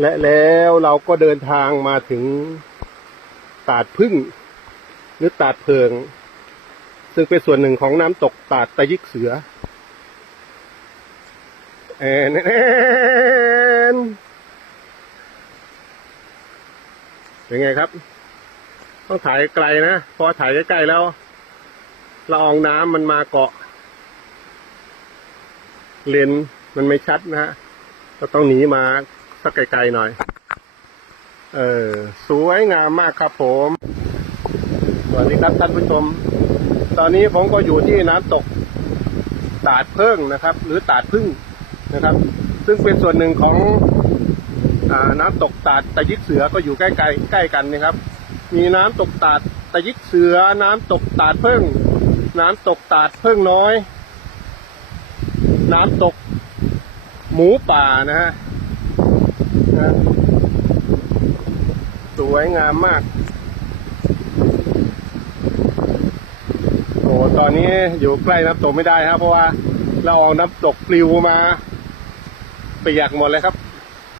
และแล้วเราก็เดินทางมาถึงตาดพึ่ง หรือตาดเพิง ซึ่งเป็นส่วนหนึ่งของน้ำตกตาดตะยิกเสือแอนแอนเป็นไงครับ ต้องถ่ายไกลนะพอถ่ายใกล้ๆแล้วละอองน้ำมันมาเกาะ เลนมันไม่ชัดนะฮะก็ต้องหนีมา สักไกลๆหน่อย เออ สวยงามมากครับผม สวัสดีครับท่านผู้ชม ตอนนี้ผมก็อยู่ที่น้ำตกตาดเพิ่งนะครับ หรือตาดพึ่งนะครับ ซึ่งเป็นส่วนหนึ่งของอน้ำตกตาดตะยิกเสือก็อยู่ใกล้ๆใกล้กันนะครับ มีน้ำตกตาดตะยิกเสือ น้ำตกตาดเพิ่ง น้ำตกตาดเพิ่งน้อย น้ำตกหมูป่านะฮะ นะสวยงามมาก โอ้ตอนนี้อยู่ใกล้น้ำตกไม่ได้ครับ เพราะว่าเราเอาน้ำตกปลิวมาเปียกหมดเลยครับ